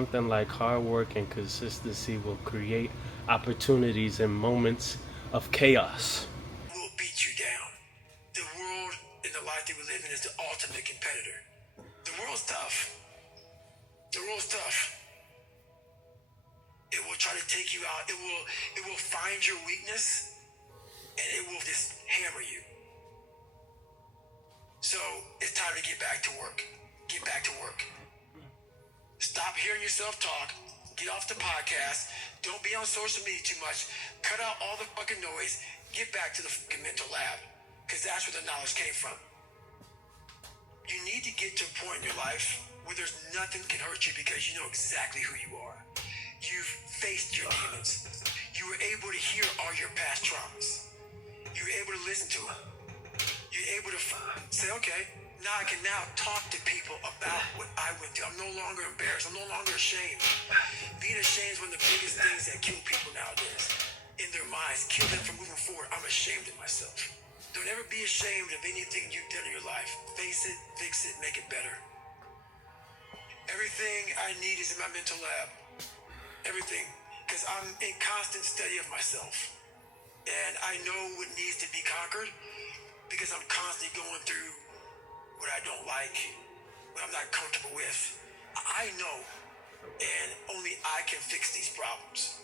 Something like hard work and consistency will create opportunities in moments of chaos. Will beat you down. The world and the life that we live in is the ultimate competitor. The world's tough. The world's tough. It will try to take you out. It will find your weakness and it will just hammer you. So it's time to get back to work. Get back to work. Stop hearing yourself talk. Get off the podcast. Don't be on social media too much. Cut out all the fucking noise. Get back to the fucking mental lab. Because that's where the knowledge came from. You need to get to a point in your life where there's nothing can hurt you because you know exactly who you are. You've faced your demons. You were able to hear all your past traumas. You were able to listen to them. You're able to say, okay, now I can now talk to people about what I went through. I'm no longer embarrassed. I'm no longer ashamed. Being ashamed is one of the biggest things that kill people nowadays. In their minds, kill them from moving forward. I'm ashamed of myself. Don't ever be ashamed of anything you've done in your life. Face it, fix it, make it better. Everything I need is in my mental lab. Everything. Because I'm in constant study of myself. And I know what needs to be conquered because I'm constantly going through what I don't like, what I'm not comfortable with. I know, and only I can fix these problems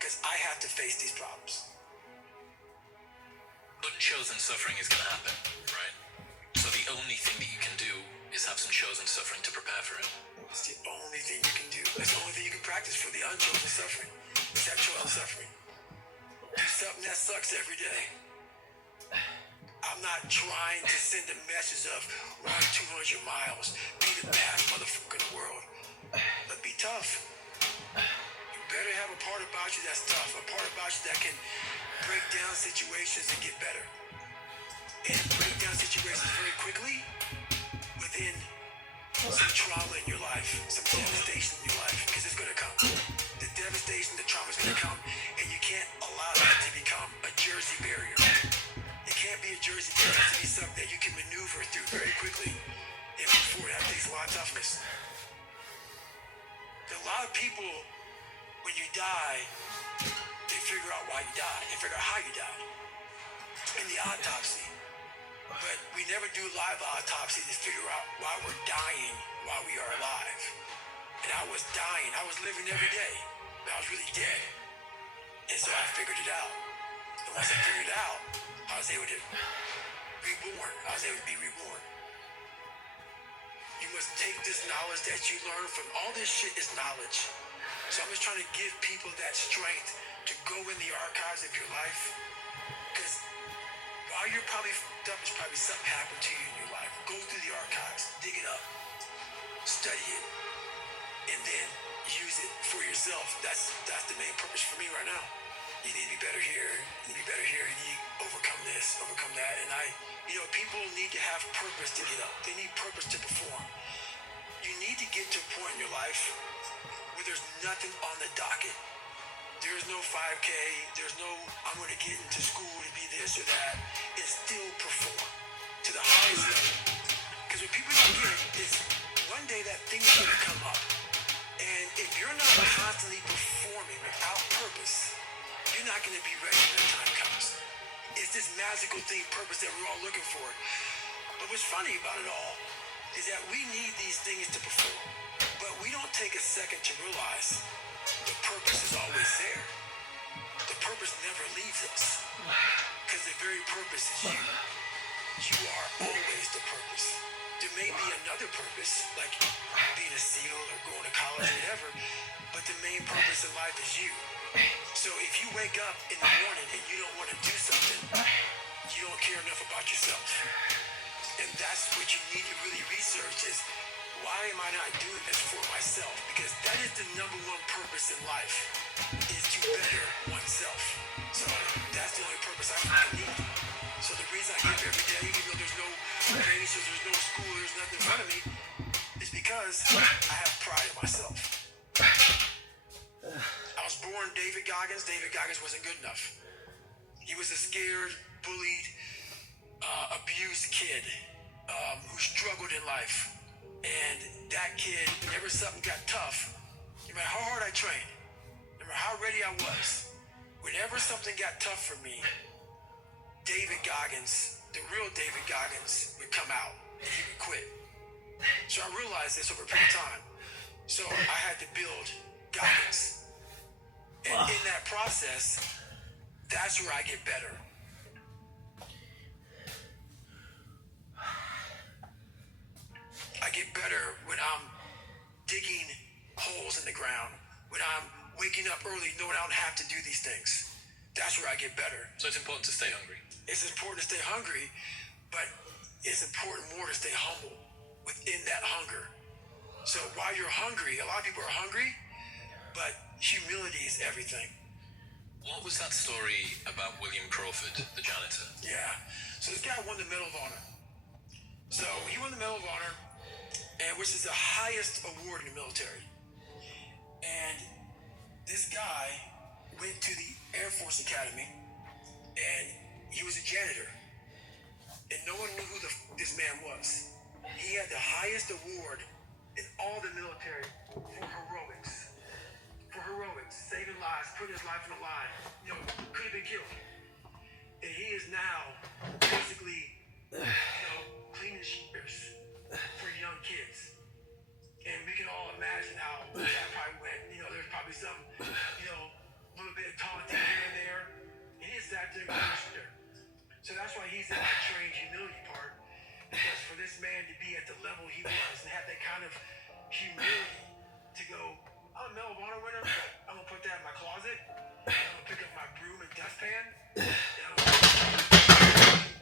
because I have to face these problems. Unchosen suffering is going to happen, right? So the only thing that you can do is have some chosen suffering to prepare for it. It's the only thing you can do. It's the only thing you can practice for the unchosen suffering. It's that chosen suffering. Do something that sucks every day. I'm not trying to send a message of run 200 miles, be the best motherfucker in the world. But be tough. You better have a part about you that's tough, a part about you that can break down situations and get better. And break down situations very quickly within some trauma in your life, some devastation in your life, because it's going to come. The devastation, the trauma is going to come, and you can't allow that to become a Jersey barrier. It can't be a Jersey barrier. It has to be something that you can maneuver through very quickly and move forward. That takes a lot of toughness. A lot of people, when you die, they figure out why you died. They figure out how you died in the autopsy. But we never do live autopsy to figure out why we're dying while we are alive. And I was dying. I was living every day, but I was really dead. And so I figured it out. And once I figured it out, I was able to reborn. I was able to be reborn. You must take this knowledge that you learn from all this shit is knowledge. So I'm just trying to give people that strength to go in the archives of your life. Because while you're probably fucked up, there's probably something happened to you in your life. Go through the archives, dig it up, study it, and then use it for yourself. That's the main purpose for me right now. You need to be better here, you need to be better here, you need to overcome this, overcome that. And people need to have purpose to get up. They need purpose to perform. You need to get to a point in your life where there's nothing on the docket. There's no 5K, there's no, I'm going to get into school to be this or that. It's still perform to the highest level. Because what people don't get is one day that thing's going to come up. And if you're not constantly performing without purpose, you're not going to be ready when the time comes. It's this magical thing, purpose, that we're all looking for. But what's funny about it all is that we need these things to perform. But we don't take a second to realize the purpose is always there. The purpose never leaves us. Because the very purpose is you. You are always the purpose. There may be another purpose, like being a SEAL or going to college or whatever, but the main purpose in life is you. So if you wake up in the morning and you don't want to do something, you don't care enough about yourself. And that's what you need to really research is, why am I not doing this for myself? Because that is the number one purpose in life, is to better oneself. So that's the only purpose I need. So the reason I give every day, even though there's no grades, there's no school, there's nothing in front of me, is because I have pride in myself. I was born David Goggins. David Goggins wasn't good enough. He was a scared, bullied, abused kid who struggled in life. And that kid, whenever something got tough, I was. Whenever something got tough for me, David Goggins, the real David Goggins, would come out and he would quit. So I realized this over a period of time. So I had to build Goggins. And in that process, that's where I get better. I get better when I'm digging holes in the ground, when I'm waking up early knowing I don't have to do these things. That's where I get better. So it's important to stay hungry. It's important to stay hungry, but it's important more to stay humble within that hunger. So while you're hungry, a lot of people are hungry, but humility is everything. What was that story about William Crawford, the janitor? Yeah. So this guy won the Medal of Honor. So he won the Medal of Honor, and which is the highest award in the military. And this guy went to the Air Force Academy, and he was a janitor. And no one knew who this man was. He had the highest award in all the military for heroics. For heroics, saving lives, putting his life on the line. You know, could have been killed. And he is now basically, cleaning shears for young kids. And we can all imagine how that probably went. There's probably some, little bit of taunting here and there. And he sat there and considered. So that's why he's in that trained humility part. Because for this man to be at the level he was and have that kind of humility to go, I'm a Medal of Honor winner, but I'm going to put that in my closet. I'm going to pick up my broom and dustpan. And I'm going to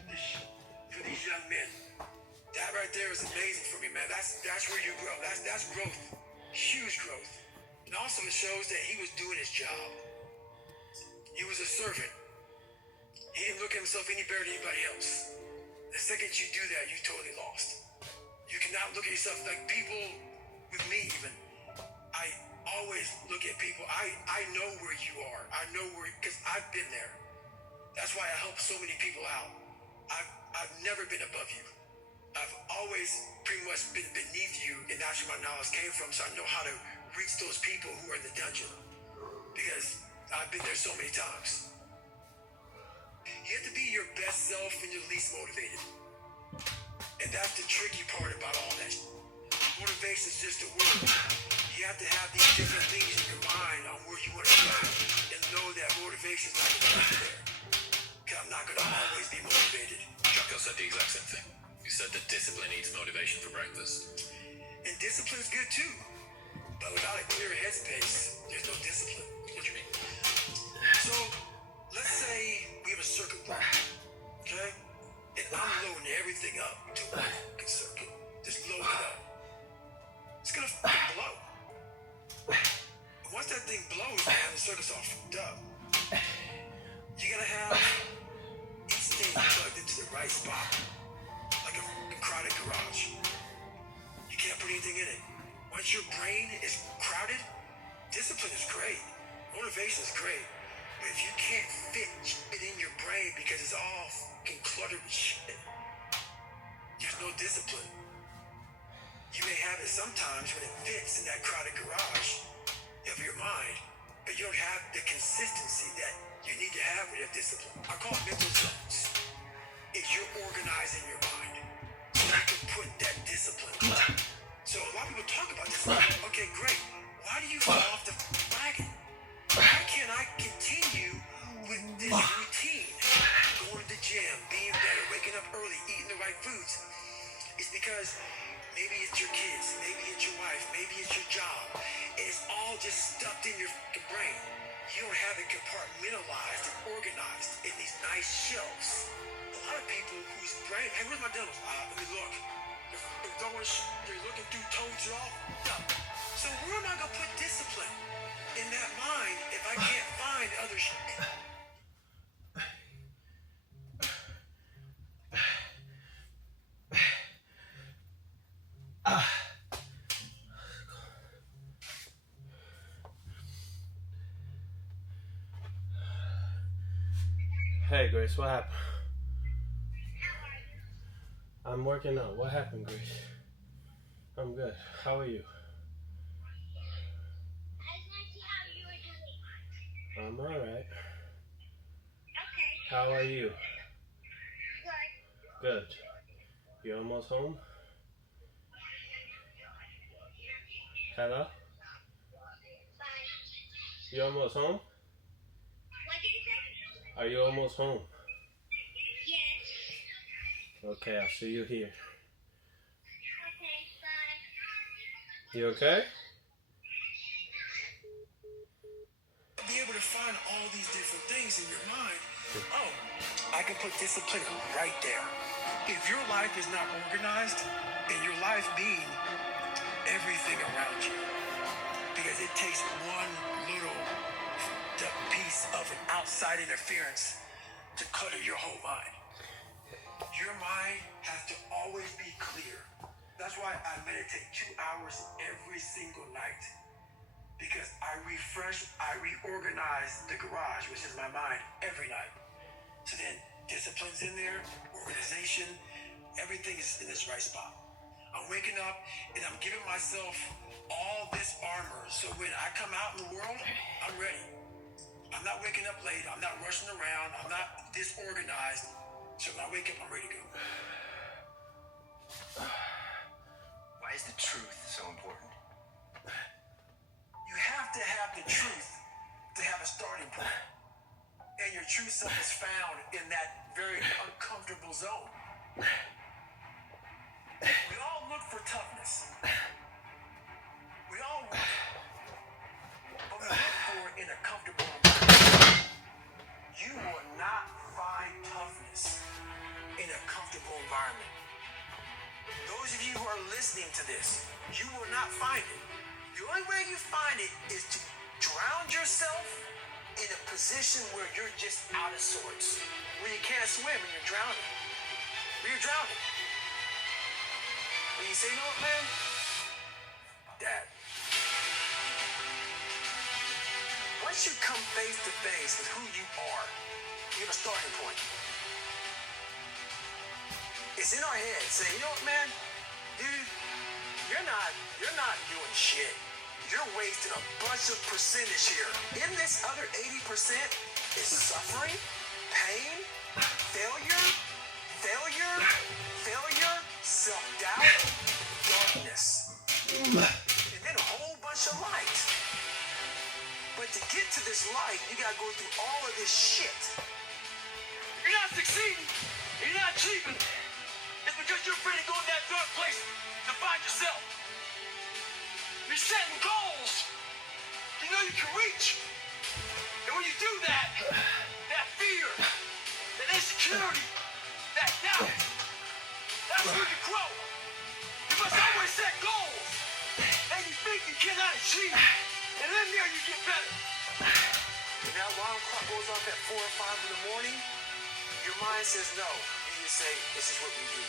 this for these young men. That right there is amazing for me, man. That's where you grow. That's growth. Huge growth. And also it shows that he was doing his job. He was a servant. He didn't look at himself any better than anybody else. The second you do that, you totally lost. You cannot look at yourself like people with me even. I always look at people. I know where you are. I know where, because I've been there. That's why I help so many people out. I've never been above you. I've always pretty much been beneath you, and that's where my knowledge came from. So I know how to reach those people who are in the dungeon, because I've been there so many times. You have to be your best self when you're least motivated. And that's the tricky part about all that. Motivation is just a word. You have to have these different things in your mind on where you want to go and know that motivation is not going to get you there. Because I'm not going to always be motivated. Jocko said the exact same thing. You said that discipline eats motivation for breakfast. And discipline is good too. But without a clear headspace, there's no discipline. What do you mean? So, let's say we have a circuit board, okay? And I'm loading everything up to one circuit. Just load it up. It's gonna fucking blow. And once that thing blows, man, the circuit's all fucked up. You gotta have each thing plugged into the right spot, like a crowded garage. You can't put anything in it. Once your brain is crowded, discipline is great. Motivation is great. But if you can't fit it in your brain because it's all fucking cluttered with shit, there's no discipline. You may have it sometimes when it fits in that crowded garage of your mind, but you don't have the consistency that you need to have with that discipline. I call it mental zones. If you're organizing your mind, so you can put that discipline. So a lot of people talk about this. Okay, great. Why do you fall off the wagon? Why can't I continue with this routine? Going to the gym, being better, waking up early, eating the right foods. It's because maybe it's your kids, maybe it's your wife, maybe it's your job. And it's all just stuffed in your fucking brain. You don't have it compartmentalized and organized in these nice shelves. A lot of people whose brain, hey, where's my dentals? Let me look. They're looking through toads, they're all fucked up. So where am I gonna put discipline in that mind if I can't find other shit? Hey, Grace, what happened? I'm working out. What happened, Grace? I'm good. How are you? I just want to see how you were doing. How are you? Good. You almost home? Hello? You almost home? What did you say? Are you almost home? Yes. Okay, I'll see you here. Okay, bye. You okay? Be able to find all these different things in your mind. Oh, I can put discipline right there. If your life is not organized, and your life being everything around you, because it takes one little piece of an outside interference to clutter your whole mind. Your mind has to always be clear. That's why I meditate 2 hours every single night. Because I refresh, I reorganize the garage, which is my mind, every night. So then discipline's in there, organization, everything is in this right spot. I'm waking up and I'm giving myself all this armor. So when I come out in the world, I'm ready. I'm not waking up late. I'm not rushing around. I'm not disorganized. So when I wake up, I'm ready to go. Why is the truth so important? You have to have the truth to have a starting point. And your true self is found in that very uncomfortable zone. We all look for toughness. We all want it. But we look for it in a comfortable environment. You will not find toughness in a comfortable environment. Those of you who are listening to this, you will not find it. The only way you find it is to drown yourself in a position where you're just out of sorts, where you can't swim and you're drowning. Where you're drowning. When you say, you know what, man? Dad. Once you come face to face with who you are, you have a starting point. It's in our head saying, you know what, man? Dude, you're not doing shit. You're wasting a bunch of percentage here. In this other 80% is suffering, pain, failure, self-doubt, darkness, and then a whole bunch of light. But to get to this light, you gotta go through all of this shit. You're not succeeding, you're not achieving. It's because you're afraid to go in that dark place to find yourself. You're setting goals you know you can reach. And when you do that, that fear, that insecurity, that doubt, that's where you grow. You must always set goals that you think you cannot achieve. And then there you get better. When that alarm clock goes off at 4 or 5 in the morning, your mind says no. You just say, this is what we do.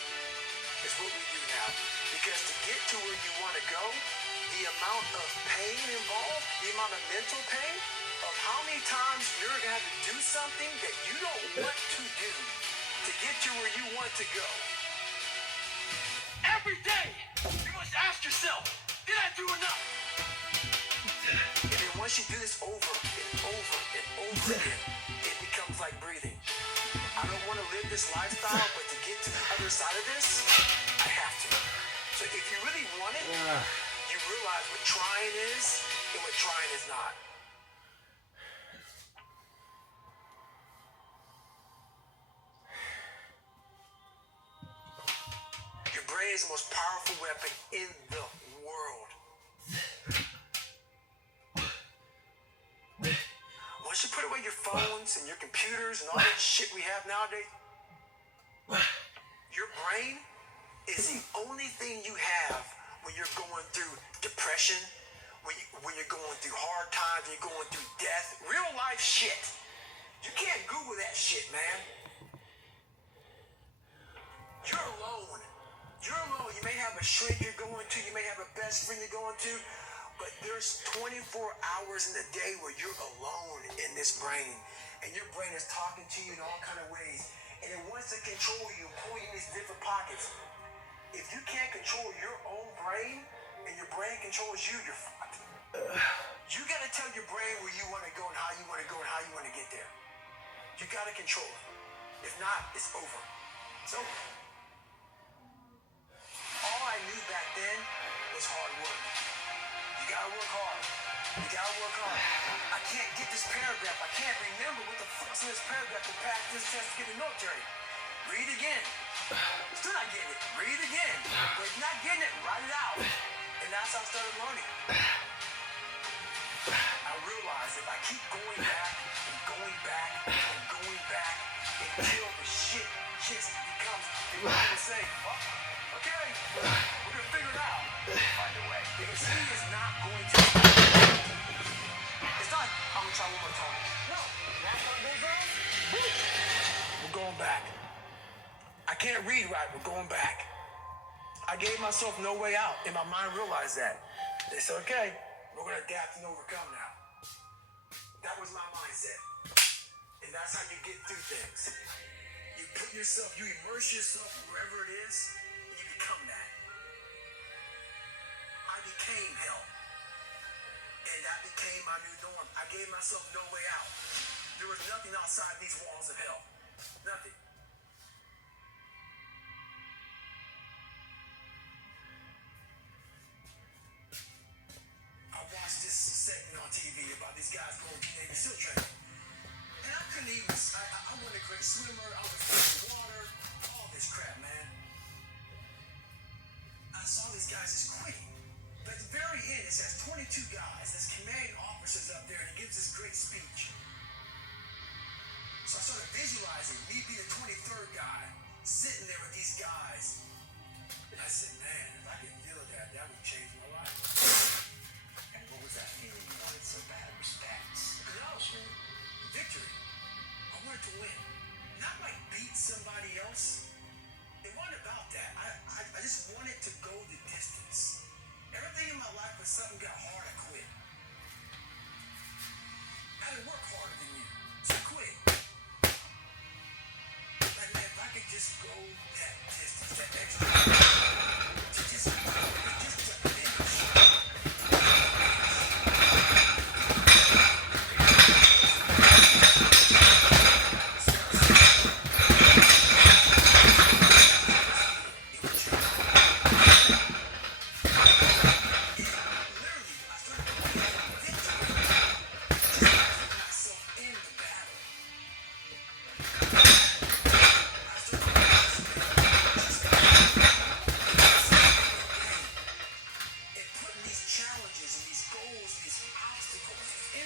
It's what we do now. Because to get to where you want to go, the amount of pain involved, the amount of mental pain, of how many times you're going to have to do something that you don't want to do to get to where you want to go. Every day, you must ask yourself, did I do enough? And then once you do this over and over and over again, it becomes like breathing. I don't want to live this lifestyle, but to get to the other side of this, I have to. So if you really want it, you realize what trying is and what trying is not. Your brain is the most powerful weapon in the world. Once you put away your phones and your computers and all that shit we have nowadays, your brain is the only thing you have when you're going through depression, when you're going through hard times, when you're going through death, real life shit. You can't Google that shit, man. You're alone. You're alone. You may have a shrink you're going to, you may have a best friend you're going to, but there's 24 hours in the day where you're alone in this brain. And your brain is talking to you in all kind of ways. And it wants to control you, pull you in these different pockets. If you can't control your own brain, and your brain controls you, you're fucked. You gotta tell your brain where you wanna go and how you wanna go and how you wanna get there. You gotta control it. If not, it's over. It's over. All I knew back then was hard work. You gotta work hard. You gotta work hard. I can't get this paragraph. I can't remember what the fuck's in this paragraph to pass this test to get in the military. Read again. Still not getting it. Read again. But if you're not getting it, write it out. And that's how I started learning. I realized if I keep going back and going back and going back until the shit just becomes, people are gonna say, oh, okay, we're gonna figure it out. Find a way. Because he is not going to. It's not, I'm gonna try one more time. No, that's not goes on. We're going back. I can't read right, we're going back. I gave myself no way out, and my mind realized that. They said, okay, we're gonna adapt and overcome now. That was my mindset. And that's how you get through things. You put yourself, you immerse yourself wherever it is, and you become that. I became hell. And that became my new norm. I gave myself no way out. There was nothing outside these walls of hell. Nothing. I watched this segment on TV about these guys going to Navy SEAL training. And I couldn't even, I wasn't a great swimmer, I was afraid of water, all this crap, man. I saw these guys just quitting. But at the very end, it says 22 guys, there's commanding officers up there, and he gives this great speech. So I started visualizing me being the 23rd guy, sitting there with these guys. And I said, man, if I could feel that, that would change my life. And what was that feeling you wanted so bad? Respect? Acknowledgement, victory. I wanted to win. Not like beat somebody else. It wasn't about that. I just wanted to go the distance. Everything in my life, when something got hard, I quit. I didn't work harder than you, so I quit. Like, man, if I could just go that distance, that extra, to just to finish.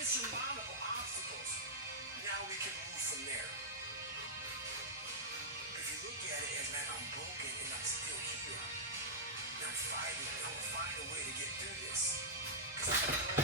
Insurmountable obstacles. Now we can move from there. If you look at it as, man, I'm broken and I'm still here. And I'm fighting and I'm gonna find a way to get through this. 'Cause I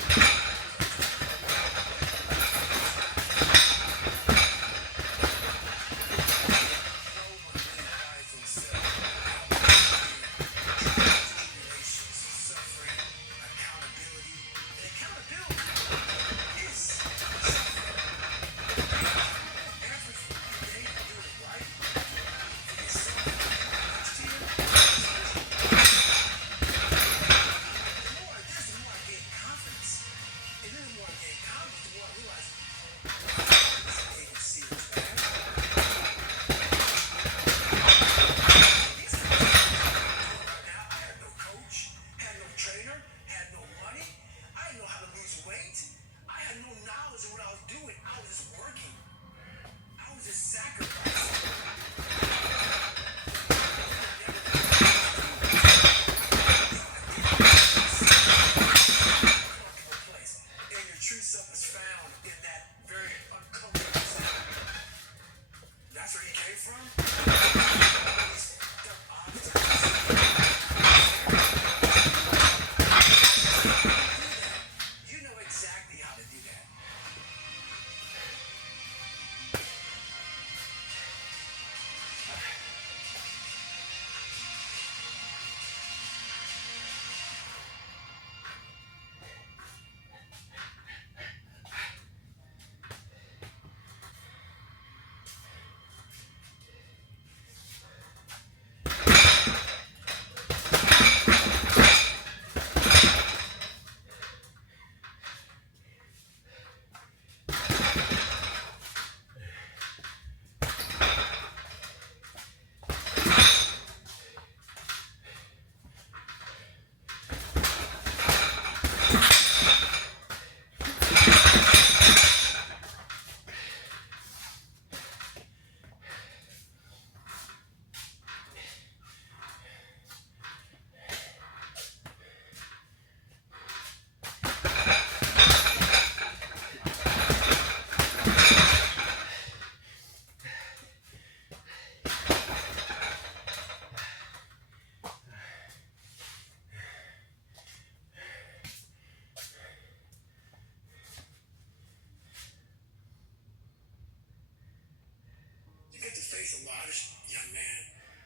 You get to face a lot of young man.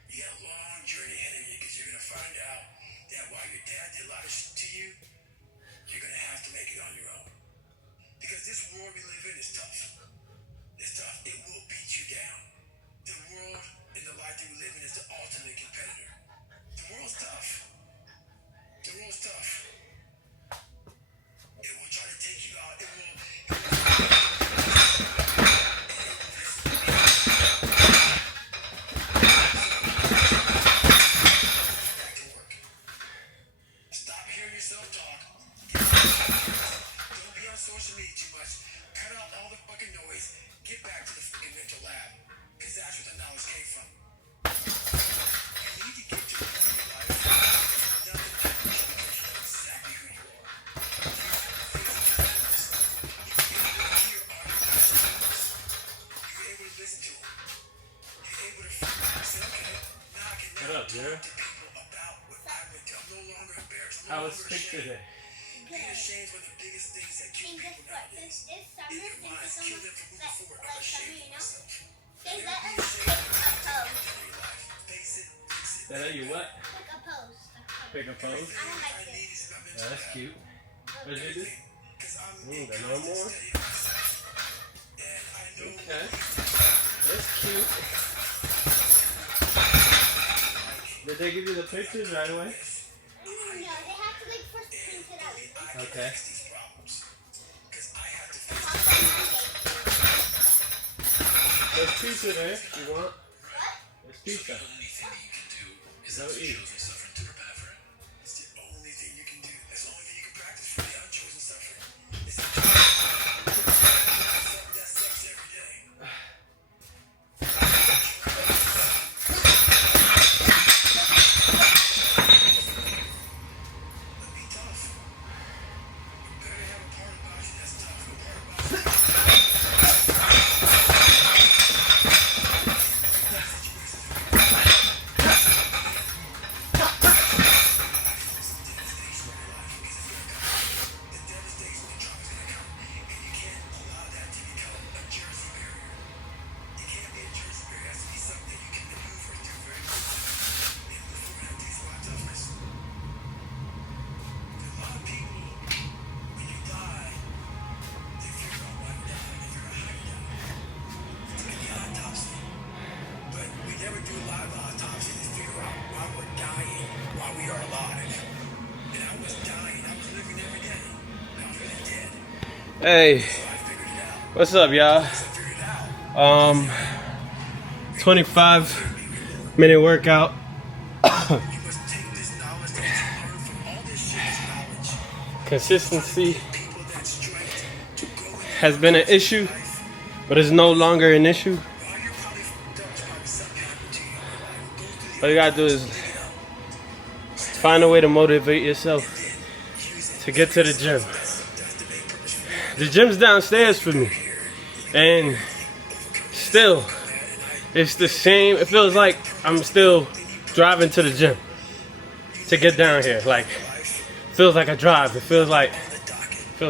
You got a long journey ahead of you because you're gonna find out that while your dad did a lot of shit to you, you're gonna have to make it on your own. Because this world we live in is tough. It's tough. It will beat you down. The world and the life that we live in is the ultimate competitor. The world's tough. The world's tough. It will try to take you out. It will back to work. Stop hearing yourself talk. Don't be on social media too much. Cut out all the fucking noise. Get back to the fucking mental lab. Because that's where the knowledge came from. You need to get to a point in your life where nothing matters because you know exactly who you are. You're able to listen to them. You're able to say, okay, now I can What now up, talk Jared? to people about what I went through. I'm no longer embarrassed. I'm How no was longer pick ashamed. today? Being ashamed is one of the biggest things that kill And guess people what? nowadays. Since it's summer, In their since minds, it's kill summer, them from moving like forward. I'm summer, ashamed you of know, myself. they let us pick a pose. Face it, fix it. That you what? Pick a pose. Pick a pose? I don't like I need this. is my mental That's health. cute. What did you do? Because I'm The no more? and I know Okay. That's cute. Did they give you the pictures right away? No, they have to like first print it out. Okay. these problems. Because I have to fix How come you There's pizza there if you want. What? There's pizza. The only thing that you can do is No have some eat. chosen suffering to prepare for it. It's the only thing you can do. It's the only thing you can practice for the unchosen suffering. It's something that sucks every day. But be tough. You better have a part about you that's tough. A part about you. The devastation and trauma is gonna come, and you can't allow that to become a Jersey barrier. It can't be a Jersey barrier. It has to be something that you can maneuver through very quickly. And move forward. That takes a lot of toughness. A lot of people, when you die, they figure out why you died. They figure out how you died. It's like the autopsy. But we never do a live autopsy to figure out why we're dying, why we are alive. And I was dying. I was living every day. I was really dead. Hey, So I figured it out. what's up, y'all? Once I figured it out, 25-minute workout. you must take this knowledge that you learn from all this shit as knowledge. Consistency People that strength to go in has been an issue, but it's no longer an issue. while you're probably fucked up, there's probably something happened to you. Go through All you gotta do is find a way to motivate yourself to get to the gym. The gym's downstairs for me, and still, it's the same. It feels like I'm still driving to the gym to get down here. Like, feels like a drive. It feels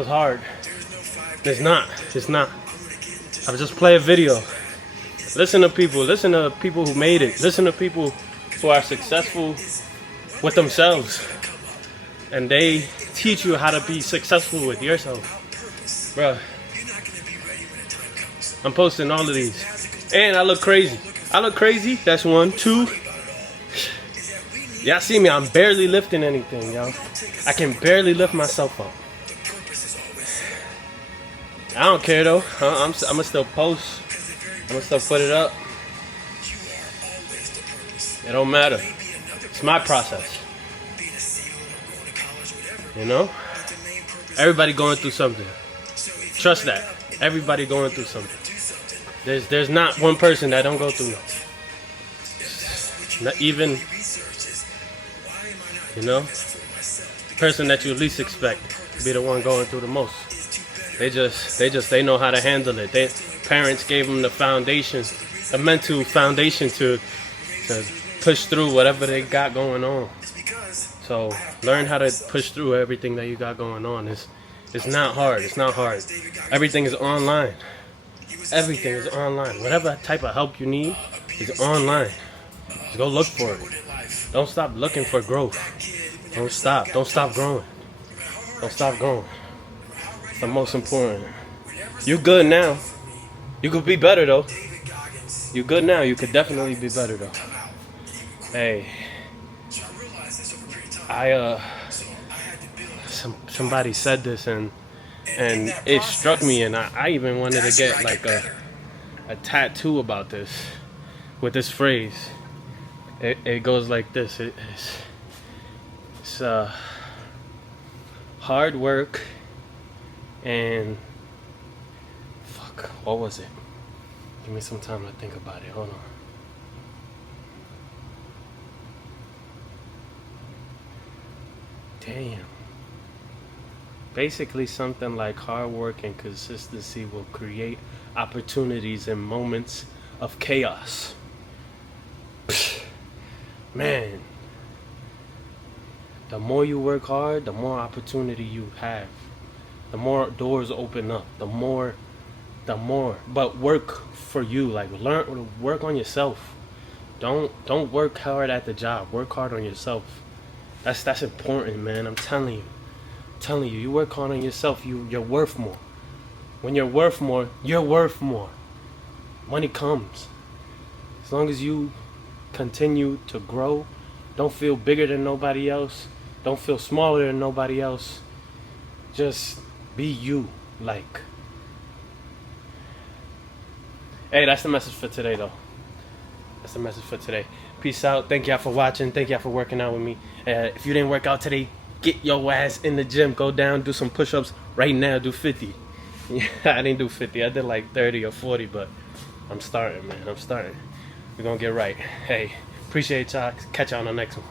hard. It's not. It's not. I just play a video. Listen to people who made it. Listen to people who are successful with themselves, and they teach you how to be successful with yourself. Bruh, I'm posting all of these, and I look crazy. That's one. Two, y'all see me, I'm barely lifting anything, y'all. I can barely lift myself up. I don't care though. I'm gonna still post. I'm gonna still put it up. It don't matter. It's my process. You know? Everybody going through something. Trust that. Everybody going through something. There's not one person that don't go through nothing. Not even, you know, person that you least expect to be the one going through the most. They know how to handle it. Their parents gave them the foundation, the mental foundation to push through whatever they got going on. So learn how to push through everything that you got going on. It's not hard. It's not hard. Everything is online. Everything is online. Whatever type of help you need is online. Just go look for it. Don't stop looking for growth. Don't stop. Don't stop growing. Don't stop growing. It's the most important. You good now. You could be better though. You good now. You could definitely be better though. Hey, somebody said this and it struck me, and I even wanted to get like a tattoo about this with this phrase. It goes like this. It's hard work and fuck, what was it? Give me some time to think about it. Hold on. Damn. Basically something like hard work and consistency will create opportunities in moments of chaos. Man, the more you work hard, the more opportunity you have. The more doors open up. The more. But work for you. Like work on yourself. Don't work hard at the job. Work hard on yourself. That's important, man. I'm telling you. You work hard on yourself, you're worth more. When you're worth more, you're worth more. Money comes. As long as you continue to grow, don't feel bigger than nobody else, don't feel smaller than nobody else. Just be you, like. Hey, that's the message for today, though. That's the message for today. Peace out. Thank y'all for watching. Thank y'all for working out with me. If you didn't work out today, get your ass in the gym. Go down, do some push-ups right now. Do 50. Yeah, I didn't do 50. I did like 30 or 40, but I'm starting, man. I'm starting. We're going to get right. Hey, appreciate y'all. Catch y'all on the next one.